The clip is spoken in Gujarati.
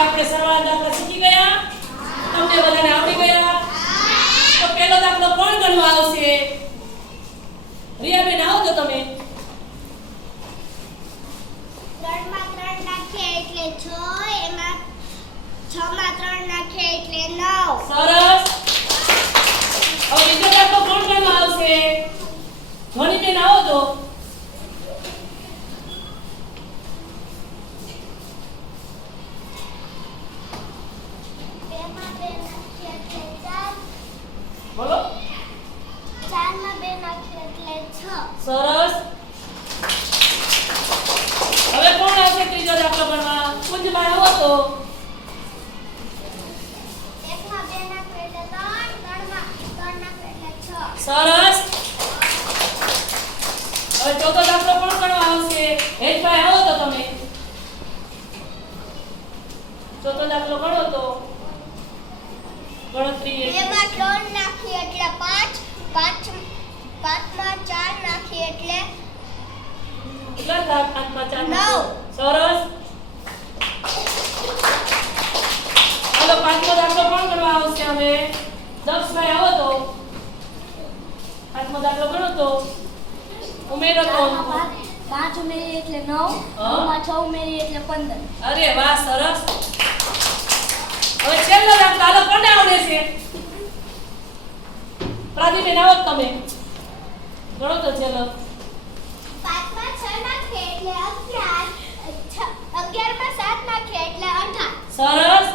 આપણે સરવાળા દાખલા શીખી ગયા? તમને બધાને આવડી ગયા? તો પહેલો દાખલો કોણ ગણવા આવશે? રિયાબેન આવો તો તમે. 3 માં 3 નાખીએ એટલે 6, એમાં 6 માં 3 નાખીએ એટલે 9. સરસ. હવે બીજો દાખલો કોણ ગણવા આવશે? ધ્વનિબેન આવો તો. 2 માં 2 નાખીએ એટલે 4. બોલો. 4 માં 2 નાખીએ એટલે 6. સરસ. હવે કોણ આવશે ત્રીજો દાખલો ગણવા? કુંજભાઈ આવો તો. 1 માં 2 નાખીએ એટલે 3, 3 માં 3 નાખીએ એટલે 6. સરસ. હવે ચોથો દાખલો કોણ ગણવા આવશે? હેતભાઈ આવો તો તમે. ચોથો દાખલો ગણો તો. ગણતરી 2 માં 3 નાખીએ એટલે 5, 5 માં 4 નાખીએ એટલે કેટલા થાય? 5 માં 4 9. સરસ. હાલો પાંચમો દાખલો કોણ ગણવા આવશે? હવે દક્ષભાઈ આવો તો. પાંચમો દાખલો ગણો તો. ઉમેરો તો. 5 ઉમેરીએ એટલે 9, હા. 9 માં 6 ઉમેરીએ એટલે 15. અરે વાહ, સરસ. હવે છેલ્લો દાખલો હાલો કોને આવડે છે? પ્રાદીબેન આવો તમે. ગણો તો છેલ્લો. 5 માં 6 નાખીએ એટલે 11, 11 માં 7 નાખીએ એટલે 18. સરસ.